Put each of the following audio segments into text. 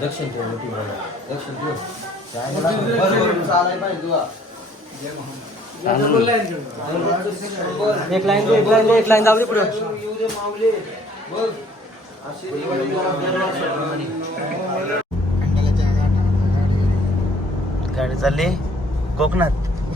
दक्षिण ठेव मोठी दक्षिण ठेव एक लाईन एक लाईन एक लाईन जाऊ दे पुढे. गाडी चालली. कोकणात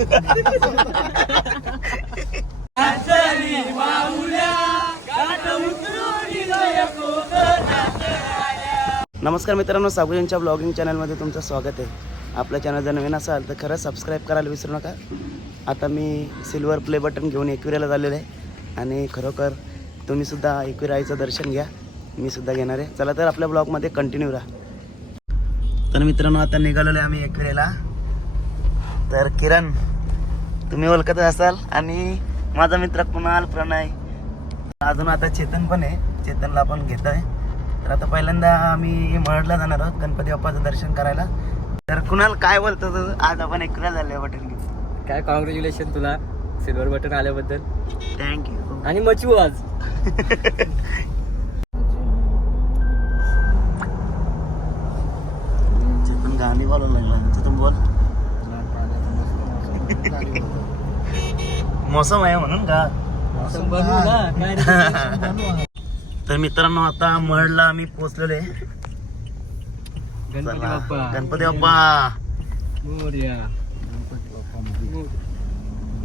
नमस्कार मित्रांनो साबुयांच्या ब्लॉगिंग चॅनलमध्ये तुमचं स्वागत आहे. आपल्या चॅनल जर नवीन असाल तर खरंच सबस्क्राईब करायला विसरू नका. आता मी सिल्वर प्ले बटन घेऊन एकविराला झालेलं आहे. आणि खरोखर तुम्हीसुद्धा एकविराईचं दर्शन घ्या. मी सुद्धा घेणार आहे. चला तर आपल्या ब्लॉगमध्ये कंटिन्यू राहा. तर मित्रांनो आता निघालेलो आहे आम्ही एकविरेला तर किरण तुम्ही ओळखत असाल आणि माझा मित्र कुणाल प्रणय. अजून आता चेतन पण आहे. चेतनला आपण घेत आहे तर आता पहिल्यांदा आम्ही मळडला जाणार आहोत. गणपती बाप्पाचं दर्शन करायला. तर कुणाल काय बोलतो तू? आज आपण एकविरा झाले बटन घेऊन. काय कॉंग्रॅच्युलेशन तुला. सिल्वर बटन आल्याबद्दल. थँक्यू आणि मचू आज. गाणी बोलायला लागला. चेतन बोल. मोसम आहे म्हणून का? काय रे? तर मित्रांनो आता मळला आम्ही पोहोचलेलो आहे. गणपती बाप्पा. गणपती बाप्पा. मोरया. गणपती बाप्पा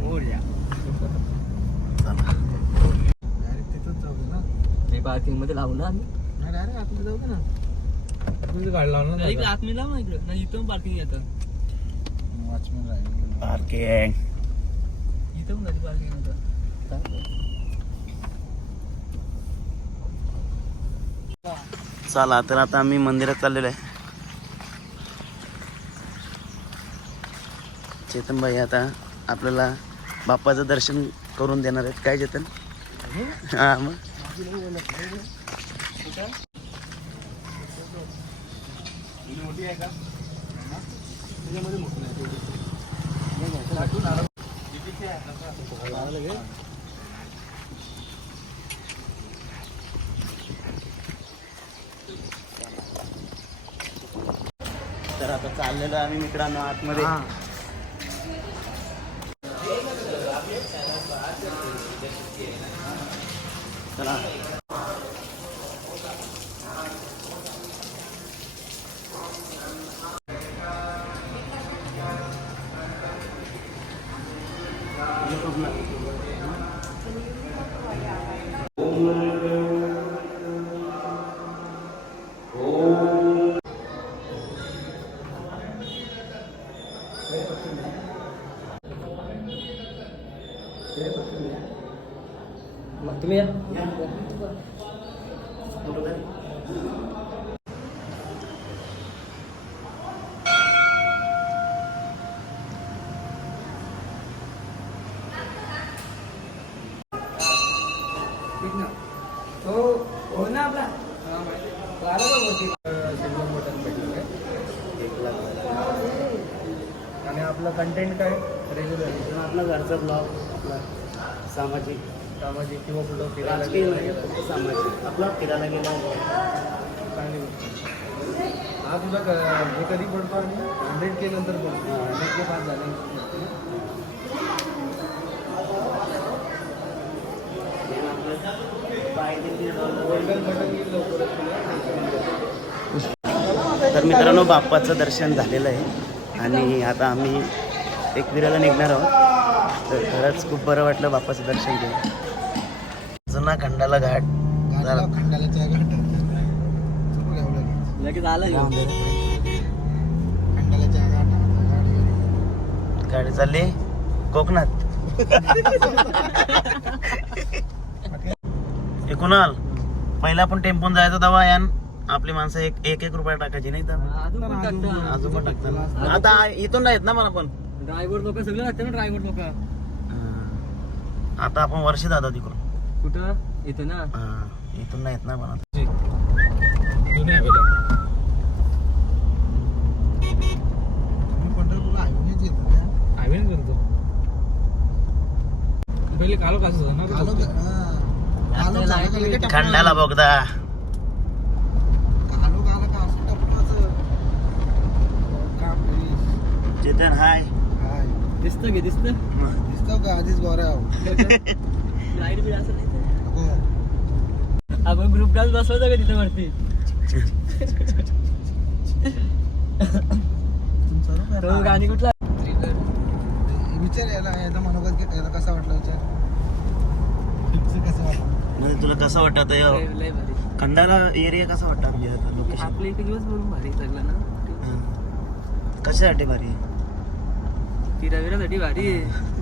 मोरया पार्किंगमध्ये लावू ना आम्ही. इकडे आतमध्ये लाव ना इकडे. नाही इथं पार्किंग येतं पार्किंग इथं पार्किंग येतं चला तर आता आम्ही मंदिरात चाललेलो आहे. चेतन भाई आता आपल्याला बाप्पाचं दर्शन करून देणार आहेत. काय चेतन? हा मग. तर आता चाललेलो आम्ही मित्रांनो आतमध्ये. चला. मग तुम्ही या आणि आपलं कंटेंट काय? रेग्युलर आपला घरचा ब्लॉग आपला सामाजिक. सामाजिक किंवा कुठं फिरायला राजकीय गेलं नाही गेलं. फक्त सामाजिक. आपला फिरायला गेला चांगली गोष्ट. हा तुझा क- हे कधी पडतो आणि हंड्रेड के नंतर पडतो. हंड्रेड के पास झाले. गोल्डन बटन येईल लवकरच. तुला. तर मित्रांनो बाप्पाचं दर्शन झालेलं आहे. आणि आता आम्ही एकविराला निघणार आहोत. तर खरंच खूप बरं वाटलं बाप्पाचं दर्शन घेऊन. जुना खंडाला घाट. गाडी. चालली. कोकणात. कुणाल पहिला आपण टेम्पोन जायचं दवा यान आपली माणसं एक एक एक रुपया टाकायची नाही तर? अजून पण टाकतात. आता इथून नाहीत ना मला पण. ड्रायव्हर लोक सगळे असते ना ड्रायव्हर लोक. आता आपण वर्षी जातो तिकडून. कुठं? इथं ना. इथून नाहीत ना पण. तुम्ही पंढरपूरला हायवेनेच येतो का? हायवेने करतो पहिले कालो कसं होतं ना कालो कालो झालं का लगेच टपकन खंडाला बोगदा कालो काला का असं टपकन असं काम करीस. चेतन हाय. हाय. दिसतं घे दिसतं? दिसतो का? आधीच गोरा लाइट बिल असं नाही नको आपण ग्रुप डान्स बसवायचा का तिथे वरती? तो गाणी कुठला? विचार याला याचा मनोगत घे- याला कसा वाटला विचार? कसं वाटलं? म्हणजे तुला कसं वाटत लय लय भारी. खंडाळा एरिया कसा वाटतं म्हणजे लोकेशन आपले एक दिवस म्हणून भारी सगळं ना? कशासाठी भारी फिरा भारी आहे.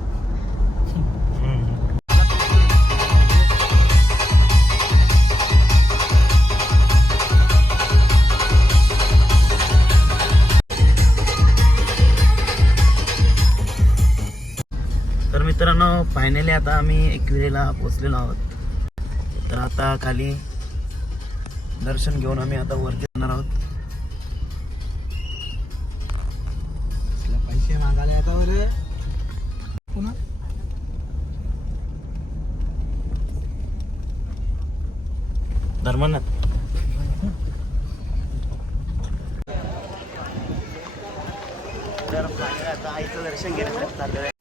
तर मित्रांनो फायनली आता आम्ही एकविरेला पोचलेलो आहोत. तर आता खाली दर्शन घेऊन आम्ही आता वरती जाणार आहोत. पुन्हा. धर्मनाथ. तर आईचं दर्शन घेण्यासाठी चाललेलं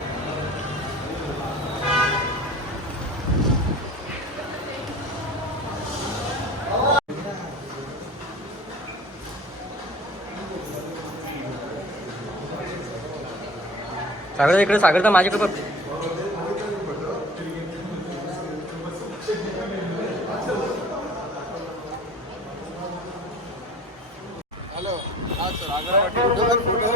सागर इकडे सागर तर माझ्याकडे बघ. हॅलो. हा सर फोटो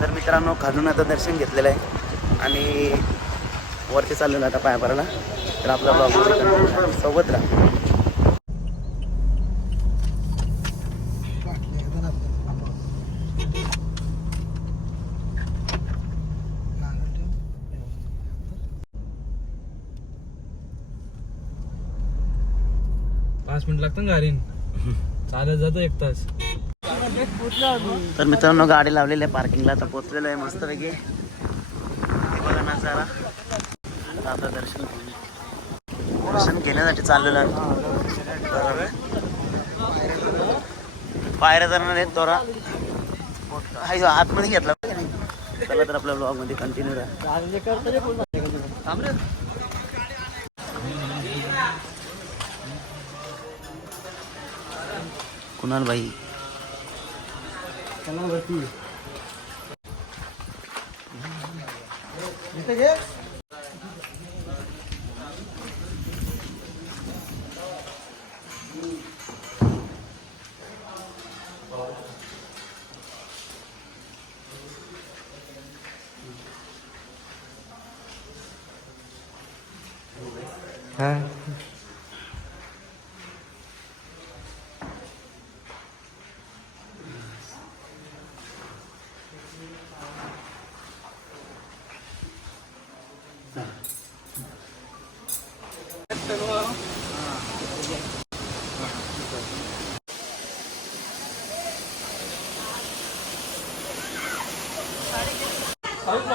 तर मित्रांनो खालून आता दर्शन घेतलेलं आहे. आणि वरती चाललेलं आता पाया भरायला तर आपला ब्लॉग सोबत राहा. पाच मिनिट लागतं गाडीन? चालत जातो एक तास. तर मित्रांनो गाडी लावलेली आहे पार्किंगला आता पोचलेलं आहे मस्तपैकी. हे बघा नजारा आता दर्शन घेऊन दर्शन घेण्यासाठी चाललेलं आहे. पायऱ्या जाणार आहेत तोरा हाय, आतमध्ये घेतला. चला तर आपल्या ब्लॉगमध्ये कंटिन्यू राहा. कुणाल भाई? चला वरती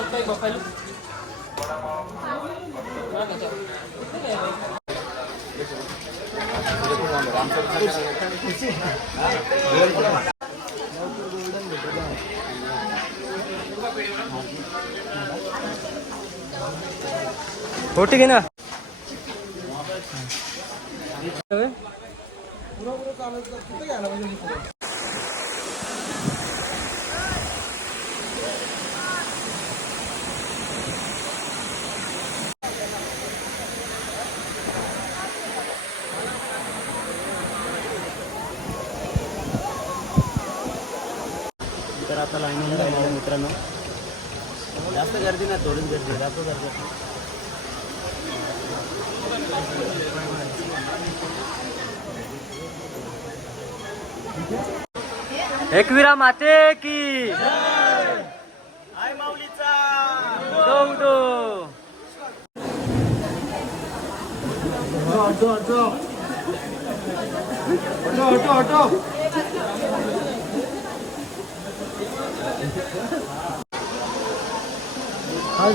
इथे घे हा हो ठीक आहे ना. तर आता लाईन आहे मित्रांनो. जास्त गर्दी नाही थोडीच गर्दी जास्त गर्दी एकविरा माते की। हाय माऊलीचा।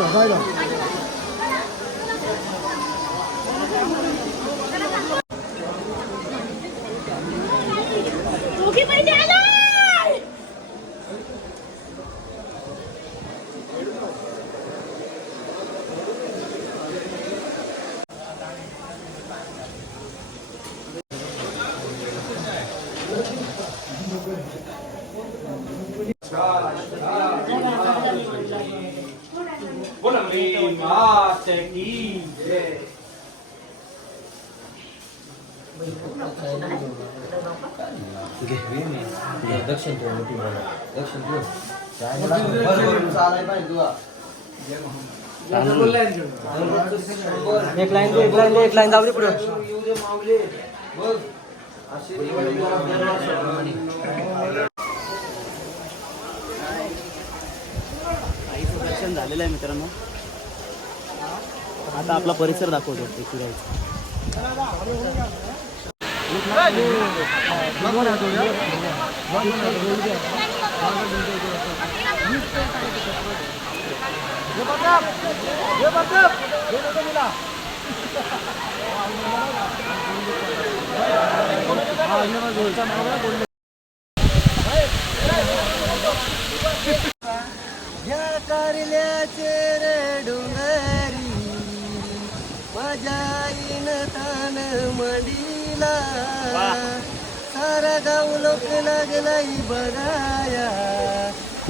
ना ना। दक्षिण ठेव मोठी बोला दक्षिण ठेव एक लाईन दे एक लाईन दे एक लाईन जाऊ दे पुढे. आईचं दर्शन झालेलं आहे मित्रांनो. आता आपला परिसर दाखवतो एकविरायचा या कारल्याचे रे डोंगरी माझ्या तान तान मडीला सारा गाव लोक लागलाई बघाया.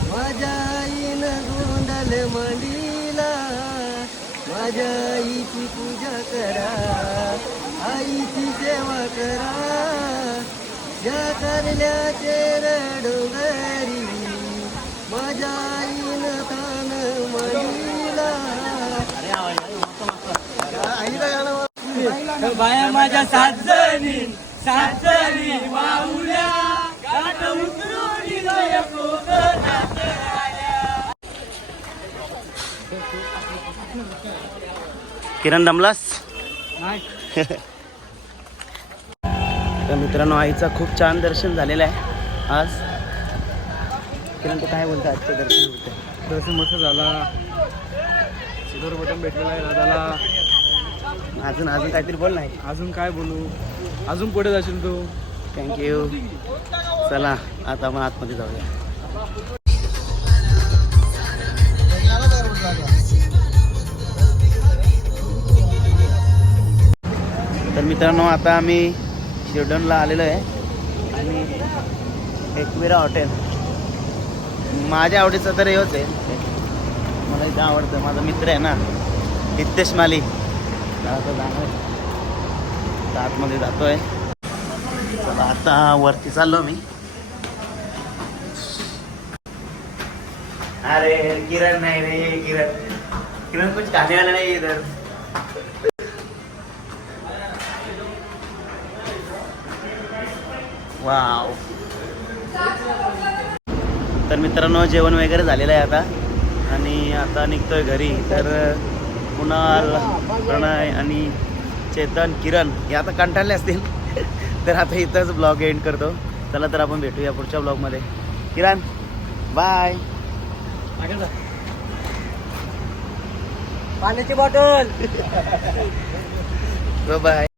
माझ्या आईन गोंडल मंडीला. माझ्या आईची पूजा करा. आईची सेवा करा. या कारल्याचे रे डोंगरी माझ्या आईन तान मडीला. बाया माझ्या सात जणी सात जणी माऊल्या गाठ उतरून हृदय कोकणात किरण दमलास? तर मित्रांनो आईचा खूप छान दर्शन झालेलं आहे. आज किरण तू काय बोलतो आजचं दर्शन होतं दर्शन मस्त झाला. सिल्वर बटन भेटलेला आहे दादाला. अजून अजून काहीतरी बोल नाही अजून काय बोलू? अजून पुढे जाशील तू. थँक्यू चला आता आपण आतमध्ये जाऊया. तर मित्रांनो आता आम्ही शिर्डनला आलेलो आहे. आणि एकविरा हॉटेल माझ्या आवडीचं तर हेच आहे. मला इथं आवडतं. माझा मित्र आहे ना हितेश माली. आता जाणार आतमध्ये जातोय. चला आता वरती चाललो मी. अरे किरण नाही रे किरण. किरण कुछ खाने वाला नाही इधर वाव. तर मित्रांनो जेवण वगैरे झालेलं आहे आता. आणि आता निघतोय घरी. तर कुणाल प्रणय आणि चेतन किरण हे आता कंटाळले असतील. तर आता इथंच ब्लॉग एंड करतो. चला तर आपण भेटूया पुढच्या ब्लॉगमध्ये किरण बाय पाण्याची बॉटल बाय